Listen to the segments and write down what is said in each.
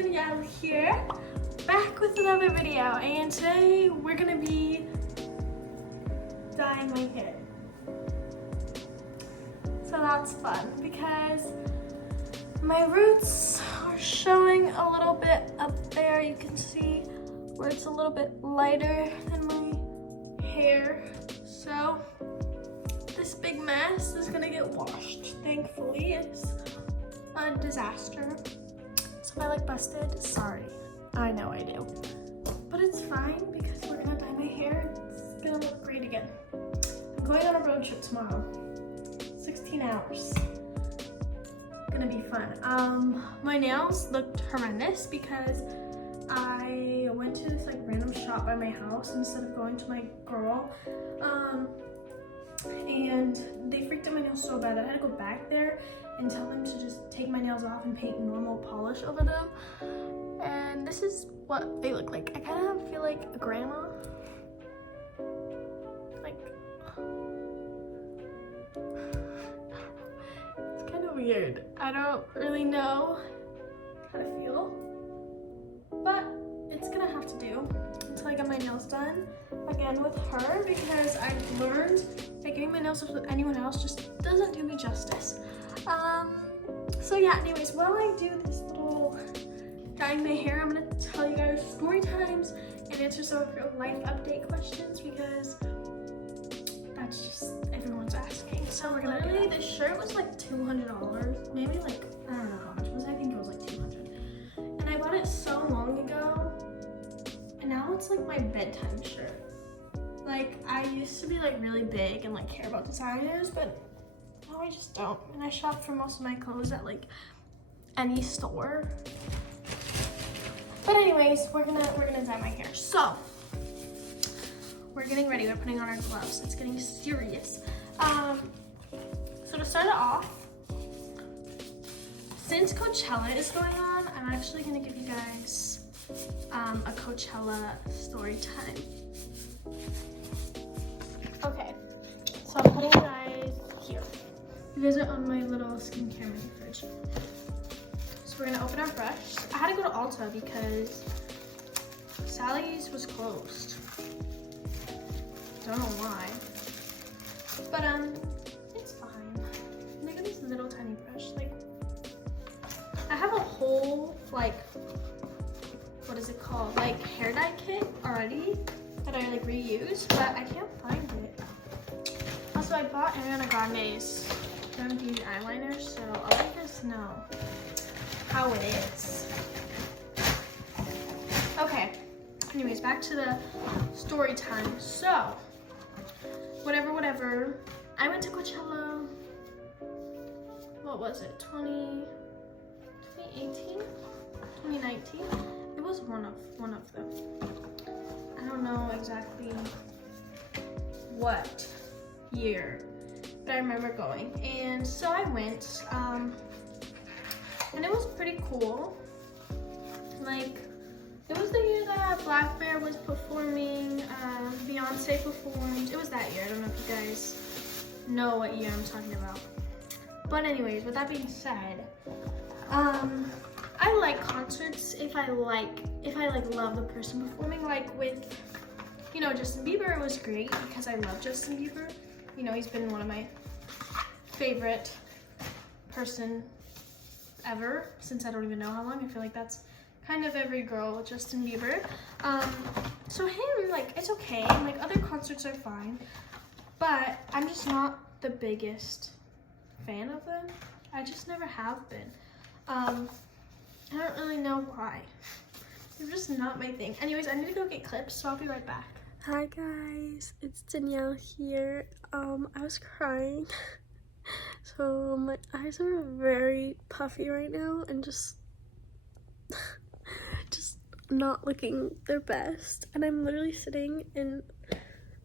Danielle here, back with another video, and today we're gonna be dyeing my hair. So that's fun because my roots are showing a little bit up there. You can see where it's a little bit lighter than my hair. So this big mess is gonna get washed. Thankfully, it's a disaster. So if I look busted, sorry. I know I do. But it's fine because we're gonna dye my hair. It's gonna look great again. I'm going on a road trip tomorrow. 16 hours. Gonna be fun. My nails looked horrendous because I went to this like random shop by my house instead of going to my girl. And they freaked out my nails so bad. I had to go back there and tell them to just take my nails off and paint normal polish over them. And this is what they look like. I kind of feel like a grandma. Like, it's kind of weird. I don't really know how to feel, but it's gonna have to do until I get my nails done again with her, because I've learned that getting my nails with anyone else just doesn't do me justice. So yeah, anyways, while I do this little dyeing my hair, I'm gonna tell you guys story times and answer some of your life update questions because that's just everyone's asking. So we're gonna literally, this shirt was like $200, maybe like, I don't know how much it was. I think it was like 200. And I bought it so long ago, and now it's like my bedtime shirt. Like, I used to be like really big and like care about designers, but now I just don't. And I shop for most of my clothes at like any store. But anyways, we're gonna dye my hair. So we're getting ready. We're putting on our gloves. It's getting serious. So to start it off, since Coachella is going on, I'm actually gonna give you guys a Coachella story time. Okay, so I'm putting you guys here. You guys are on my little skincare mini fridge. So we're gonna open our brush. I had to go to Ulta because Sally's was closed. Don't know why. But it's fine. Look at this little tiny brush. Like, I have a whole like, what is it called? Like hair dye kit already that I like reuse, but I can't find it. Also, I bought Ariana Grande's Beauty eyeliner, so I'll let you guys know how it is. Okay, anyways, back to the story time. So, whatever, I went to Coachella, what was it, 2018? 2019? It was one of them. I don't know exactly what year, but I remember going. And so I went, and it was pretty cool. Like, it was the year that Black Bear was performing, Beyonce performed. It was that year. I don't know if you guys know what year I'm talking about. But anyways, with that being said, I like concerts if I love the person performing. Like with, you know, Justin Bieber, it was great because I love Justin Bieber. You know, he's been one of my favorite person ever since I don't even know how long. I feel like that's kind of every girl, Justin Bieber. So him, like, it's okay. Like, other concerts are fine, but I'm just not the biggest fan of them. I just never have been. I don't really know why. They're just not my thing. Anyways, I need to go get clips, so I'll be right back. Hi guys, it's Danielle here. I was crying. So my eyes are very puffy right now and just not looking their best. And I'm literally sitting in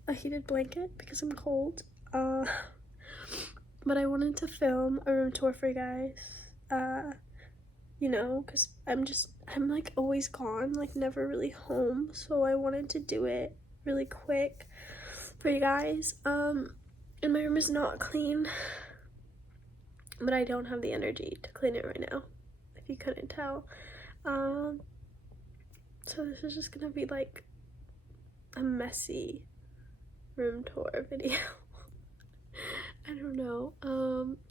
a heated blanket because I'm cold. But I wanted to film a room tour for you guys. You know, because I'm like always gone, like never really home. So I wanted to do it really quick for you guys. And my room is not clean, but I don't have the energy to clean it right now, if you couldn't tell. So this is just gonna be like a messy room tour video. I don't know,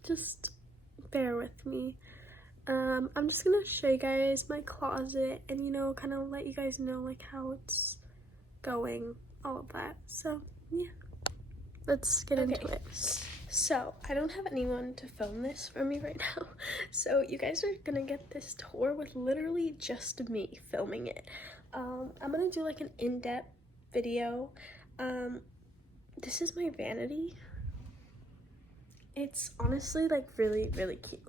just bear with me. I'm just gonna show you guys my closet and, you know, kind of let you guys know like how it's going, all of that. So yeah, let's get into it. So I don't have anyone to film this for me right now, so you guys are gonna get this tour with literally just me filming it. I'm gonna do like an in-depth video. This is my vanity. It's honestly like really, really cute.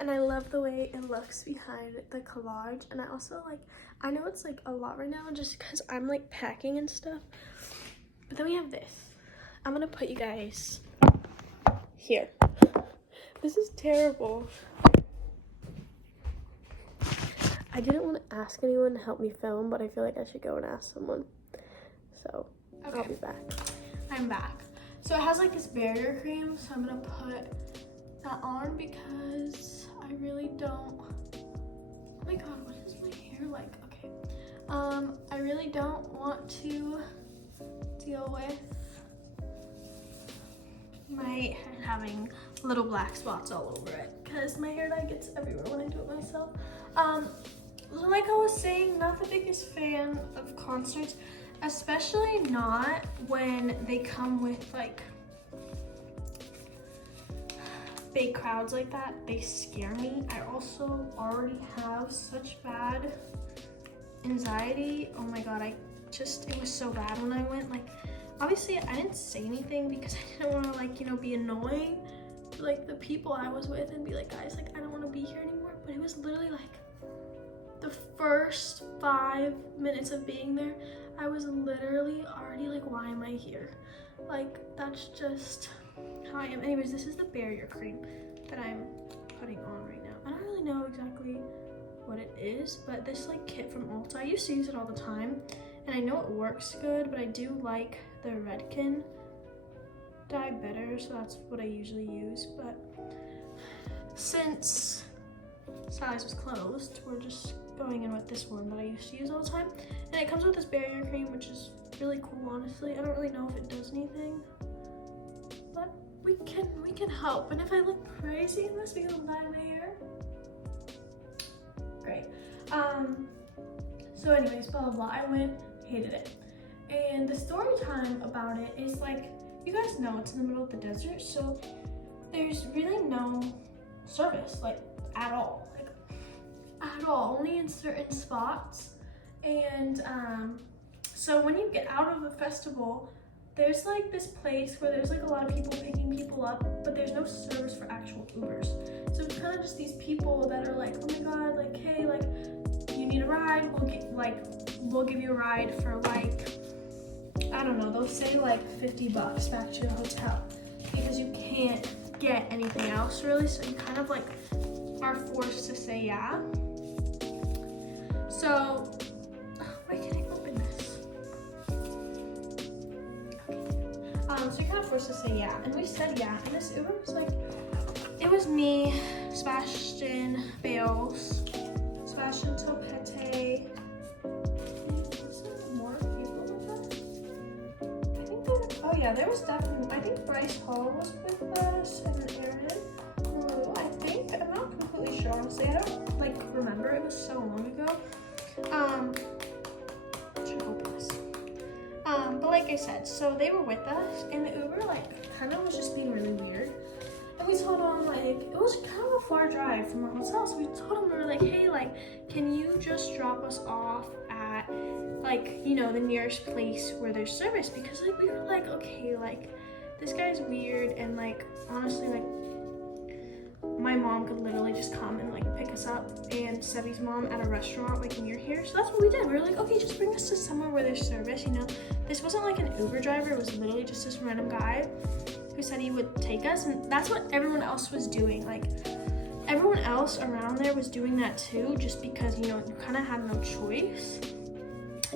And I love the way it looks behind the collage. And I also like, I know it's like a lot right now just because I'm like packing and stuff. But then we have this. I'm gonna put you guys here. This is terrible. I didn't want to ask anyone to help me film, but I feel like I should go and ask someone. So okay. I'll be back. I'm back. So it has like this barrier cream, so I'm gonna put that on because I really don't, oh my god, what is my hair like? Okay, I really don't want to deal with my hair having little black spots all over it because my hair dye gets everywhere when I do it myself. Like I was saying, not the biggest fan of concerts, especially not when they come with like big crowds like that. They scare me. I also already have such bad anxiety. Oh my god, it was so bad when I went. Like, obviously I didn't say anything because I didn't want to like, you know, be annoying to like the people I was with and be like, guys, like I don't want to be here anymore. But it was literally like the first 5 minutes of being there, I was literally already like, why am I here? Like, that's just how I am. Anyways, this is the barrier cream that I'm putting on right now. I don't really know exactly what it is, but this like kit from Ulta, I used to use it all the time, and I know it works good, but I do like the Redken dye better, so that's what I usually use. But since Sally's was closed, we're just going in with this one that I used to use all the time, and it comes with this barrier cream, which is really cool. Honestly, I don't really know if it does anything, but we can help. And if I look crazy in this because I'm dyeing my hair, great. So anyways, blah blah blah, I went, hated it. And the story time about it is like, you guys know it's in the middle of the desert, so there's really no service, like at all, only in certain spots. And so when you get out of the festival, there's like this place where there's like a lot of people picking people up, but there's no service for actual Ubers. So it's kind of just these people that are like, oh my god, like, hey, like, you need a ride, we'll give you a ride for like, I don't know, they'll say like $50 back to your hotel because you can't get anything else really, so you kind of like are forced to say yeah. So why can't I open this? Okay. So you're kind of forced to say yeah, and we said yeah, and this Uber was like, it was me, Sebastian Bales, Sebastian Topete. Was there more people with us? I think oh yeah, there was definitely, I think Bryce Hall was with us, and then Aaron. I think, I'm not completely sure, honestly. I don't like remember, it was so long ago. Should open this. But like I said, so they were with us, and the Uber like kind of was just being really weird. And we told them like, it was kind of a far drive from our hotel, so we told them, we were like, hey, like, can you just drop us off at like, you know, the nearest place where there's service? Because like we were like, okay, like this guy's weird, and like honestly, like my mom could literally just come and like pick us up, and Sebby's mom at a restaurant like near here. So that's what we did. We were like, okay, just bring us to somewhere where there's service, you know. This wasn't like an Uber driver, it was literally just this random guy who said he would take us, and that's what everyone else was doing. Like everyone else around there was doing that too, just because, you know, you kind of had no choice.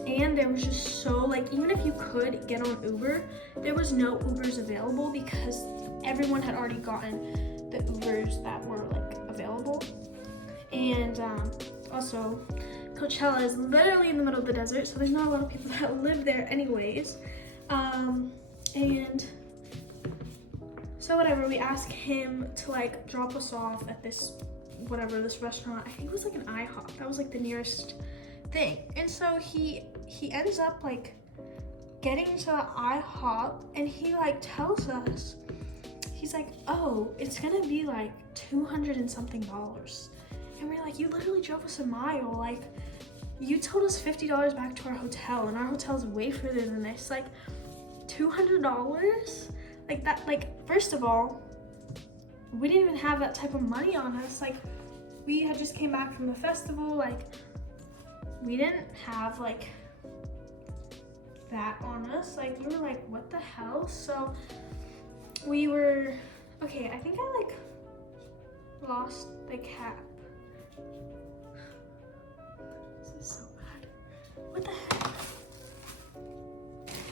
And there was just so like, even if you could get on Uber, there was no Ubers available because everyone had already gotten the Ubers that were like available. And also Coachella is literally in the middle of the desert, so there's not a lot of people that live there anyways. And so whatever, we asked him to like drop us off at this restaurant. I think it was like an IHOP. That was like the nearest thing. And so he ends up like getting to the IHOP, and he like tells us, he's like, oh, it's gonna be like $200 and something. And we're like, you literally drove us a mile. Like, you told us $50 back to our hotel, and our hotel's way further than this. Like, $200? Like that, like, first of all, we didn't even have that type of money on us. Like, we had just came back from the festival. Like, we didn't have like that on us. Like, we were like, what the hell? So we were, okay, I think I like lost the cap. This is so bad. What the heck?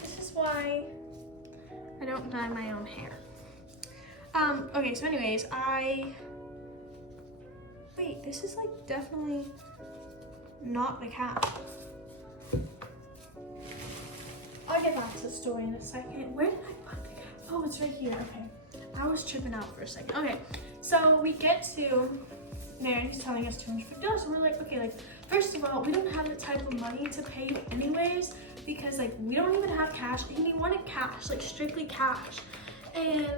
This is why I don't dye my own hair. Okay, so anyways, wait, this is like definitely not the cap. I'll get back to the story in a second. Where did I put the cap? Oh, it's right here, okay. I was tripping out for a second. Okay, so we get to there, and he's telling us $250, so we're like, okay, like, first of all, we don't have the type of money to pay you anyways, because like, we don't even have cash, and he wanted cash, like strictly cash. And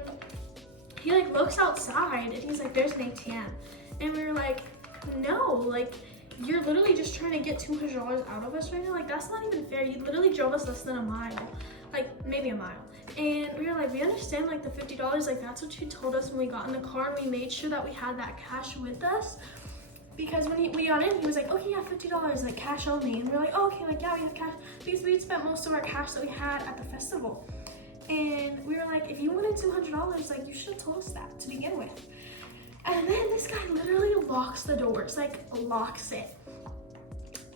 he like looks outside, and he's like, there's an ATM. And we were like, no, like, you're literally just trying to get $200 out of us right now. Like, that's not even fair. You literally drove us less than a mile, like maybe a mile. And we were like, we understand like the $50, like that's what you told us when we got in the car, and we made sure that we had that cash with us. Because when we got in, he was like, okay, yeah, $50, like cash only. And we were like, oh, okay, like yeah, we have cash. Because we had spent most of our cash that we had at the festival. And we were like, if you wanted $200, like you should have told us that to begin with. And then this guy literally locks the doors, like locks it.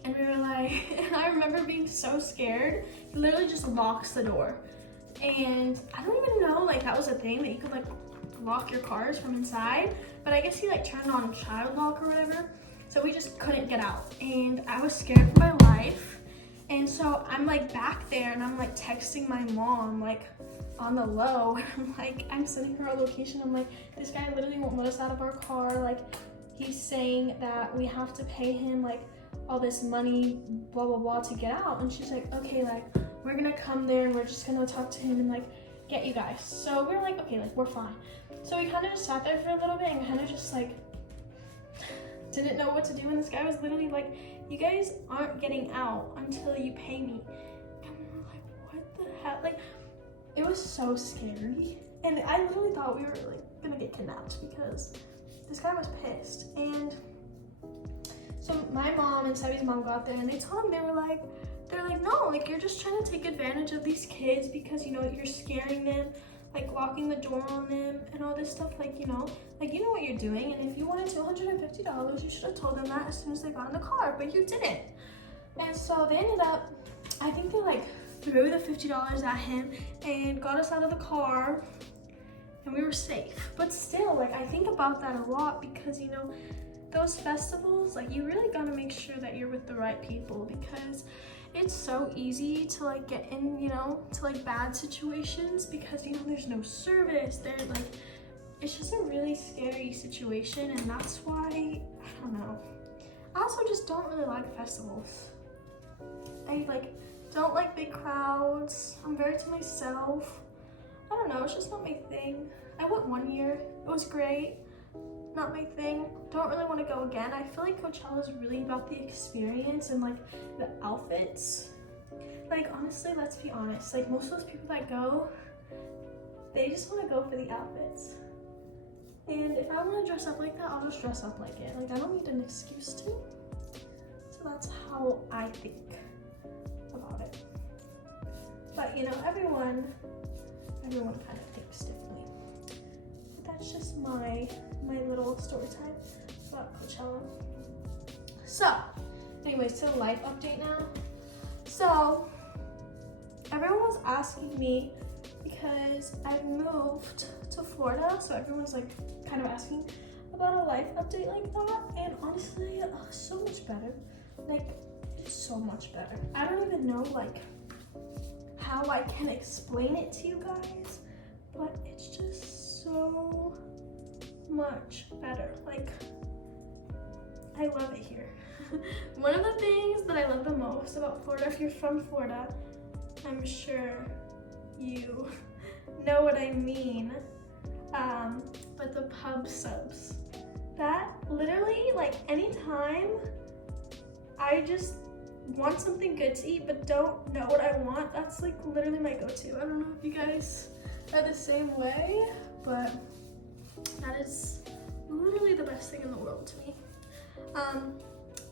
And we were like, and I remember being so scared. He literally just locks the door. And I don't even know, like that was a thing that you could like lock your cars from inside. But I guess he like turned on child lock or whatever. So we just couldn't get out. And I was scared for my life. And so I'm like back there, and I'm like texting my mom, like on the low. And I'm sending her a location. I'm like, this guy literally won't let us out of our car. Like, he's saying that we have to pay him like all this money, blah, blah, blah, to get out. And she's like, okay, like, we're gonna come there, and we're just gonna talk to him and like get you guys. So we were like, okay, like we're fine. So we kind of just sat there for a little bit and kind of just like didn't know what to do. And this guy was literally like, you guys aren't getting out until you pay me. And we were like, what the hell? Like, it was so scary. And I literally thought we were like gonna get kidnapped because this guy was pissed. And so my mom and Sabi's mom got there, and they told him, they're like, no, like you're just trying to take advantage of these kids because, you know, you're scaring them, like locking the door on them and all this stuff, like, you know what you're doing. And if you wanted $250, you should have told them that as soon as they got in the car, but you didn't. And so they ended up, I think they like threw the $50 at him and got us out of the car, and we were safe. But still, like, I think about that a lot because, you know, those festivals, like, you really gotta make sure that you're with the right people, because it's so easy to like get in, you know, to like bad situations because, you know, there's no service there. Like, it's just a really scary situation, and that's why, I don't know. I also just don't really like festivals. I like don't like big crowds. I'm very to myself. I don't know, it's just not my thing. I went one year, it was great. Not my thing. Don't really want to go again. I feel like Coachella is really about the experience and like the outfits. Like, honestly, let's be honest. Like, most of those people that go, they just want to go for the outfits. And if I want to dress up like that, I'll just dress up like it. Like, I don't need an excuse to. So that's how I think about it. But, you know, everyone kind of thinks differently. But that's just my little story time about Coachella. So, anyways, to the life update now. So, everyone was asking me because I've moved to Florida, so everyone's like kind of asking about a life update like that, and honestly, so much better. Like, it's so much better. I don't even know like how I can explain it to you guys, but it's just so much better. Like, I love it here. One of the things that I love the most about Florida, if you're from Florida, I'm sure you know what I mean, but the pub subs. That literally, like, anytime I just want something good to eat but don't know what I want, that's like literally my go-to. I don't know if you guys are the same way, but that is literally the best thing in the world to me.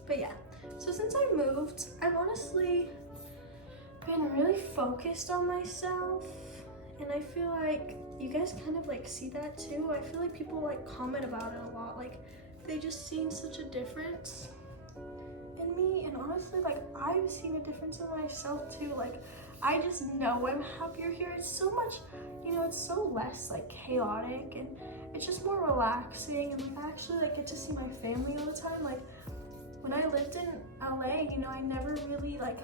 But yeah, so since I moved, I've honestly been really focused on myself, and I feel like you guys kind of like see that too. I feel like people like comment about it a lot, like they just seen such a difference in me, and honestly, like I've seen a difference in myself too. Like I just know I'm happier here. It's so much, you know, it's so less like chaotic, and it's just more relaxing, and like I actually like get to see my family all the time. Like when I lived in LA, you know, I never really like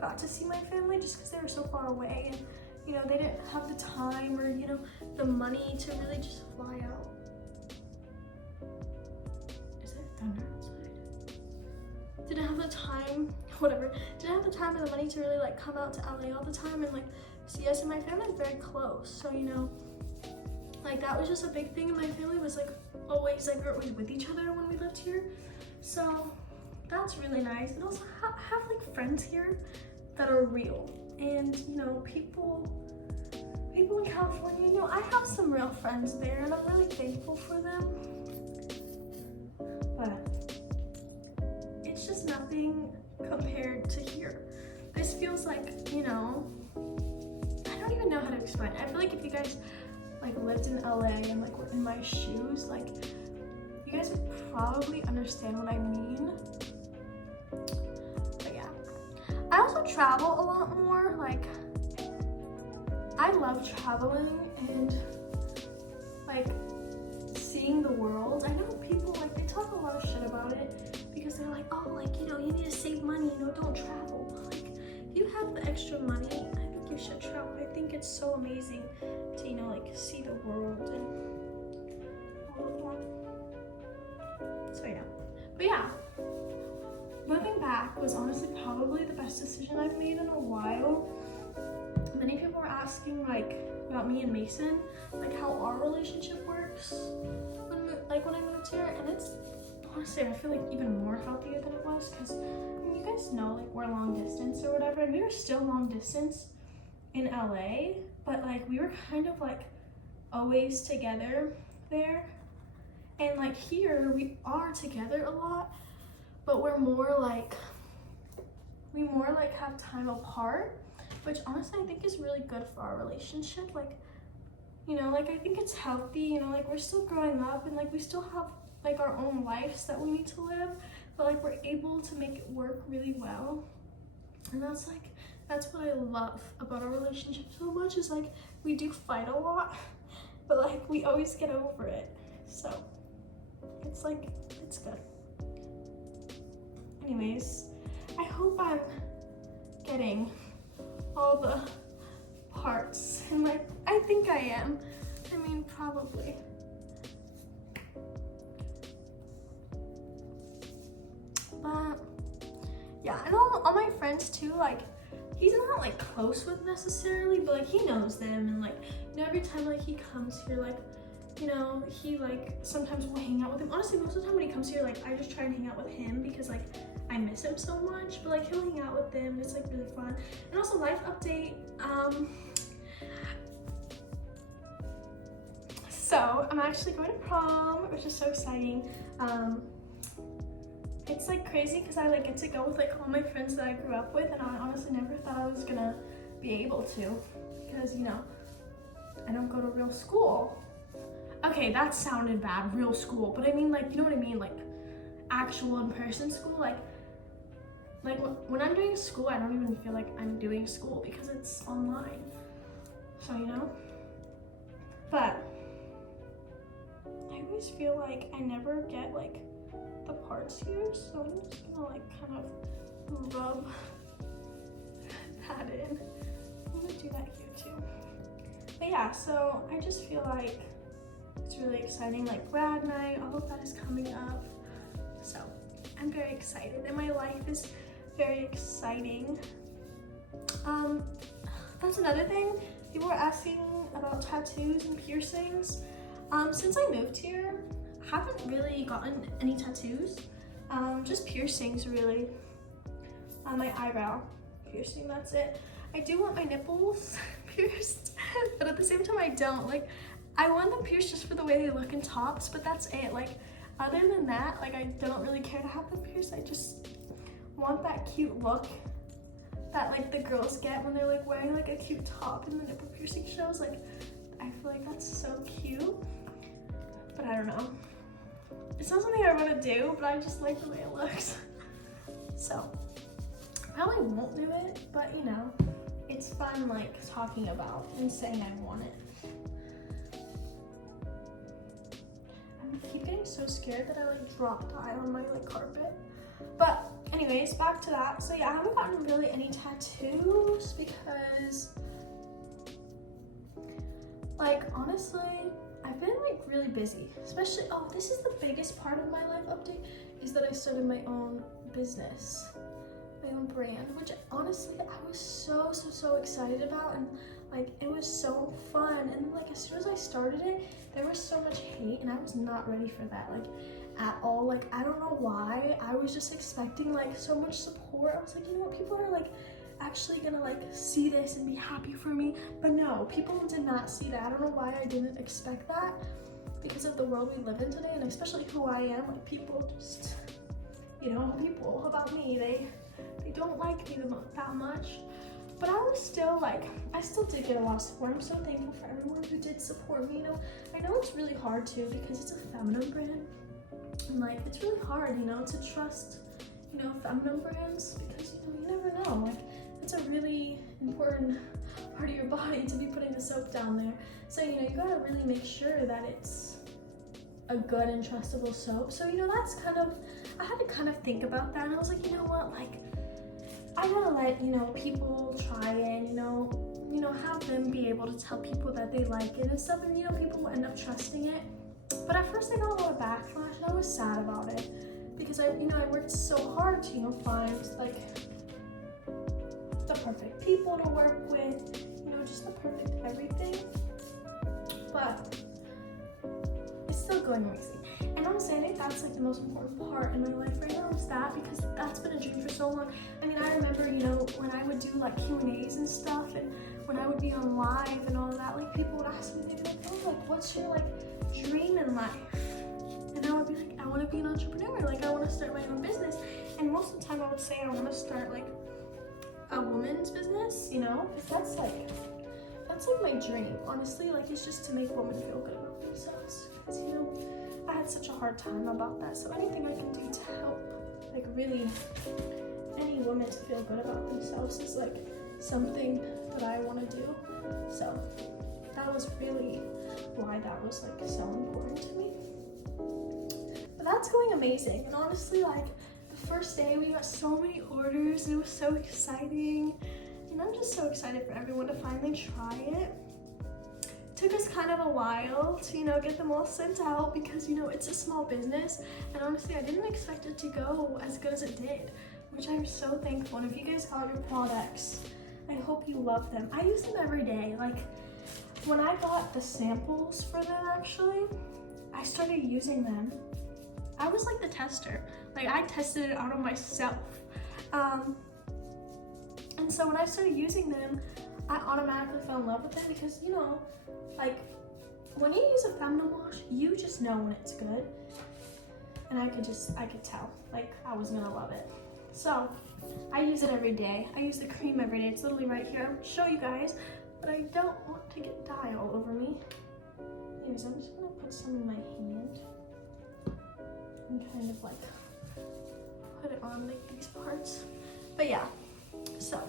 got to see my family just because they were so far away, and you know, they didn't have the time or, you know, the money to really just fly out. Is there thunder outside? Didn't have the time, whatever. Didn't have the time or the money to really like come out to LA all the time and like see us, and my family is very close. So, you know, like that was just a big thing, and my family was like always, like we're always with each other when we lived here. So that's really nice. And also have like friends here that are real. And you know, people in California, you know, I have some real friends there, and I'm really thankful for them. But it's just nothing compared to here. This feels like, you know, I don't even know how to explain it. I feel like if you guys like lived in LA and like were in my shoes, like you guys would probably understand what I mean. But yeah, I also travel a lot more. Like I love traveling and like seeing the world. I know people like they talk a lot of shit about it because they're like, oh, like, you know, you need to save money, you know, don't travel. But like if you have the extra money, I think you should travel. I think it's so amazing to, you know, like see the world and all of that. So yeah, but yeah, moving back was honestly probably the best decision I've made in a while. Many people were asking like about me and Mason, like how our relationship works when I moved here, and it's honestly, I feel like even more healthier than it was, because I mean, you guys know like we're long distance or whatever, and we were still long distance in LA, but like we were kind of like always together there, and like here we are together a lot, but we more like have time apart, which honestly I think is really good for our relationship. Like, you know, like I think it's healthy, you know, like we're still growing up and like we still have like our own lives that we need to live, but like we're able to make it work really well. And that's what I love about our relationship so much, is like we do fight a lot, but like we always get over it. So it's like, it's good. Anyways, I hope I'm getting all the parts, and like I think I am. I mean, probably. But yeah, and all my friends too, like he's not like close with necessarily, but like he knows them, and like, you know, every time like he comes here, like, you know, he like sometimes will hang out with him. Honestly, most of the time when he comes here, like I just try and hang out with him because like I miss him so much, but like he'll hang out with them, and it's like really fun. And also, life update, so I'm actually going to prom, which is so exciting. It's like crazy because I like get to go with like all my friends that I grew up with, and I honestly never thought I was gonna be able to, because, you know, I don't go to real school. Okay, that sounded bad, real school, but I mean, like, you know what I mean, like actual in-person school. Like when I'm doing school, I don't even feel like I'm doing school because it's online. So, you know, but I always feel like I never get like the parts spots here, so I'm just gonna like kind of rub that in. I'm gonna do that here too. But yeah, so I just feel like it's really exciting, like grad night, all of that is coming up. So I'm very excited and my life is very exciting. That's another thing. People were asking about tattoos and piercings. Since I moved here, I haven't really gotten any tattoos. Just piercings really. My eyebrow piercing, that's it. I do want my nipples pierced, but at the same time I don't. Like, I want them pierced just for the way they look in tops, but that's it. Like, other than that, like, I don't really care to have them pierced. I just want that cute look that like the girls get when they're like wearing like a cute top in the nipple piercing shows. Like, I feel like that's so cute, but I don't know. It's not something I want to do, but I just like the way it looks. So, probably won't do it, but you know, it's fun like talking about and saying I want it. I keep getting so scared that I like drop dye on my like carpet. But anyways, back to that. So yeah, I haven't gotten really any tattoos because like honestly, I've been like really busy, especially, oh, this is the biggest part of my life update is that I started my own business, my own brand, which honestly I was so excited about, and like it was so fun. And like as soon as I started it, there was so much hate and I was not ready for that, like at all. Like, I don't know why. I was just expecting like so much support. I was like, you know what, people are like actually gonna like see this and be happy for me. But no, people did not see that. I don't know why I didn't expect that, because of the world we live in today, and especially who I am. Like, people just, you know, people about me, they don't like me that much. But I was still like, I still did get a lot of support. I'm so thankful for everyone who did support me. You know, I know it's really hard too because it's a feminine brand, and like it's really hard, you know, to trust, you know, feminine brands, because you know, you never know. Like, it's a really important part of your body to be putting the soap down there. So, you know, you gotta really make sure that it's a good and trustable soap. So, you know, that's kind of, I had to kind of think about that, and I was like, you know what, like, I gotta let, you know, people try it, you know, have them be able to tell people that they like it and stuff, and you know, people will end up trusting it. But at first I got a lot of backlash, and I was sad about it, because I worked so hard to, you know, find like the perfect people to work with, you know, just the perfect everything. But it's still going amazing. And honestly, I think that's like the most important part in my life right now is that, because that's been a dream for so long. I mean, I remember, you know, when I would do like Q&As and stuff, and when I would be on live and all of that, like people would ask me, they'd be like, oh, like what's your like dream in life? And I would be like, I want to be an entrepreneur, like I want to start my own business. And most of the time I would say I want to start like a woman's business, you know, because that's like my dream, honestly. Like, it's just to make women feel good about themselves, because you know, I had such a hard time about that. So anything I can do to help like really any woman to feel good about themselves is like something that I want to do. So that was really why that was like so important to me. But that's going amazing, and honestly, like the first day we got so many orders, and it was so exciting, and I'm just so excited for everyone to finally try it. Took us kind of a while to, you know, get them all sent out, because you know, it's a small business, and honestly I didn't expect it to go as good as it did, which I'm so thankful. And if you guys got your products, I hope you love them. I use them every day. Like, when I got the samples for them, actually I started using them. I was like the tester, like I tested it out on myself, and so when I started using them, I automatically fell in love with them, because you know, like when you use a feminine wash, you just know when it's good, and I could tell, like I was gonna love it. So I use it every day. I use the cream every day. It's literally right here. I'll show you guys, but I don't want to get dye all over me. Anyways, I'm just gonna put some in my hand and kind of like put it on like these parts. But yeah, so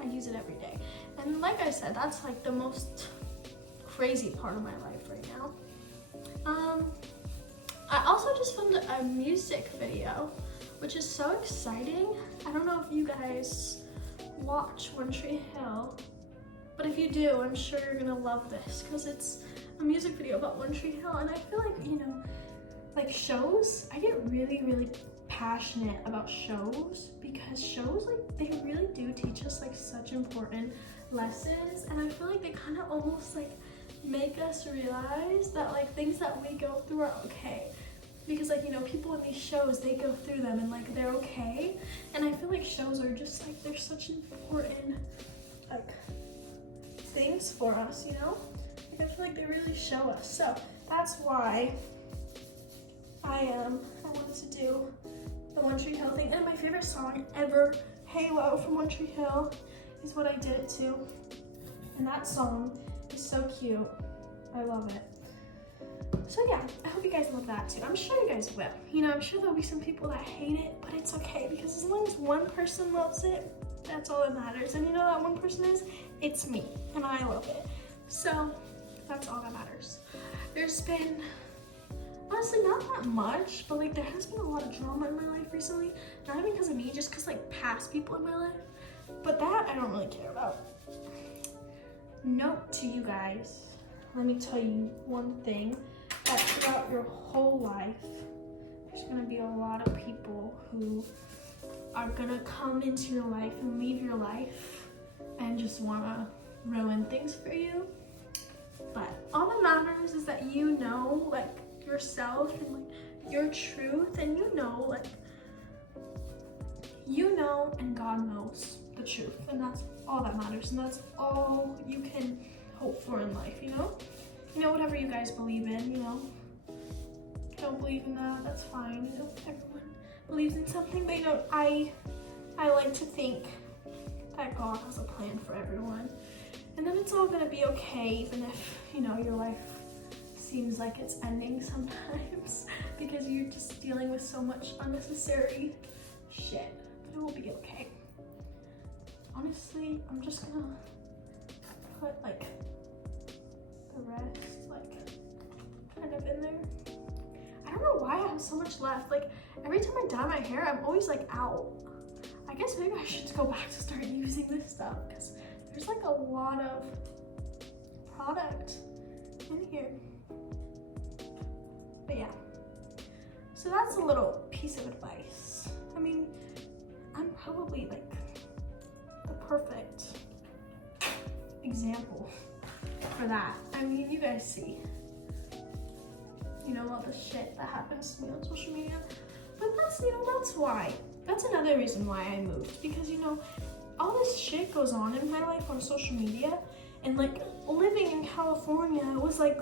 I use it every day. And like I said, that's like the most crazy part of my life right now. I also just filmed a music video which is so exciting. I don't know if you guys watch One Tree Hill, but if you do, I'm sure you're gonna love this because it's a music video about One Tree Hill. And I feel like, you know, like shows, I get really, really passionate about shows because shows, like, they really do teach us like such important lessons, and I feel like they kind of almost like make us realize that like things that we go through are okay, because like, you know, people in these shows, they go through them and like they're okay. And I feel like shows are just like, they're such important like things for us, you know, like I feel like they really show us. So that's why I wanted to do the One Tree Hill thing. And my favorite song ever, Halo from One Tree Hill, is what I did it to. And that song is so cute. I love it. So yeah, I hope you guys love that too. I'm sure you guys will. You know, I'm sure there'll be some people that hate it, but it's okay because as long as one person loves it, that's all that matters. And you know that one person is? It's me, and I love it. So that's all that matters. There's been honestly not that much, but like there has been a lot of drama in my life recently. Not even because of me, just because like past people in my life. But that I don't really care about. Note to you guys, let me tell you one thing, that throughout your whole life, there's gonna be a lot of people who are gonna come into your life and leave your life and just wanna ruin things for you. But all that matters is that you know like yourself and like your truth, and you know and God knows the truth, and that's all that matters, and that's all you can hope for in life, you know? You know, whatever you guys believe in, you know? Don't believe in that, that's fine, you know? Everyone believes in something, but you know, I like to think that God has a plan for everyone, and then it's all gonna be okay, even if, you know, your life seems like it's ending sometimes because you're just dealing with so much unnecessary shit, but it will be okay. Honestly, I'm just gonna put like the rest like kind of in there. I don't know why I have so much left. Like every time I dye my hair, I'm always like out. I guess maybe I should go back to start using this stuff because there's like a lot of product in here. But yeah, so that's a little piece of advice. I mean, I'm probably like the perfect example for that. I mean, you guys see, you know, all the shit that happens to me on social media. But that's, you know, that's why. That's another reason why I moved, because, you know, all this shit goes on in my life on social media, and like living in California was like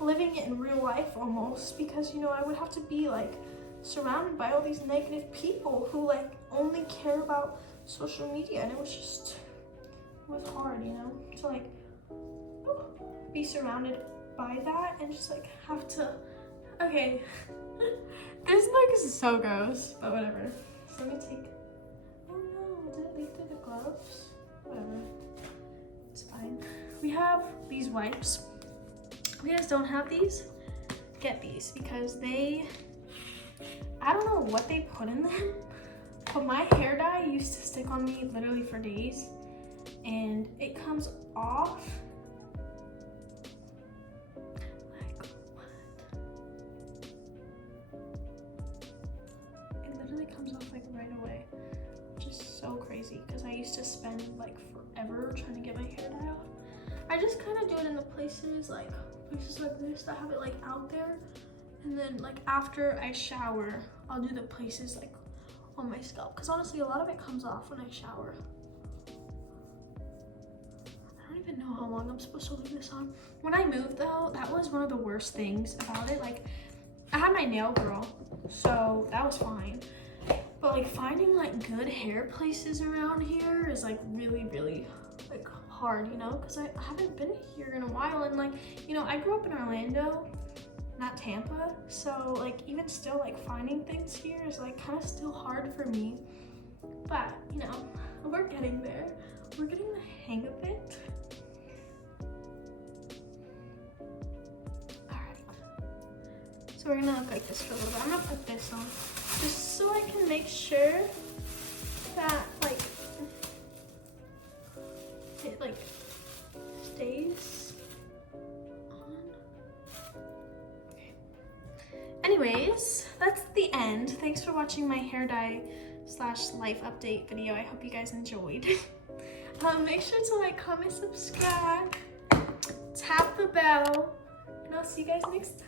living it in real life almost, because, you know, I would have to be like surrounded by all these negative people who like only care about social media, and it was hard, you know, to like be surrounded by that and just like have to, okay, this looks so gross, but whatever. So let me take, oh no, did it leak through the gloves? Whatever, it's fine. We have these wipes. If you guys don't have these, get these, because they, I don't know what they put in them, but my hair dye used to stick on me literally for days, and it comes off. Like, what? It literally comes off like right away, which is so crazy, because I used to spend like forever trying to get my hair dye off. I just kind of do it in the places like this that have it like out there, and then like after I shower, I'll do the places like on my scalp, because honestly a lot of it comes off when I shower. I don't even know how long I'm supposed to leave this on. When I moved though, that was one of the worst things about it. Like I had my nail girl, so that was fine, but like finding like good hair places around here is like really like hard, you know, because I haven't been here in a while, and like, you know, I grew up in Orlando, not Tampa, so like even still like finding things here is like kind of still hard for me, but you know, we're getting there. We're getting the hang of it. Alright, so we're gonna look like this for a little bit. I'm gonna put this on just sure that like it like stays on. Okay. Anyways, that's the end. Thanks for watching my hair dye / life update video. I hope you guys enjoyed. Make sure to like, comment, subscribe, tap the bell, and I'll see you guys next time.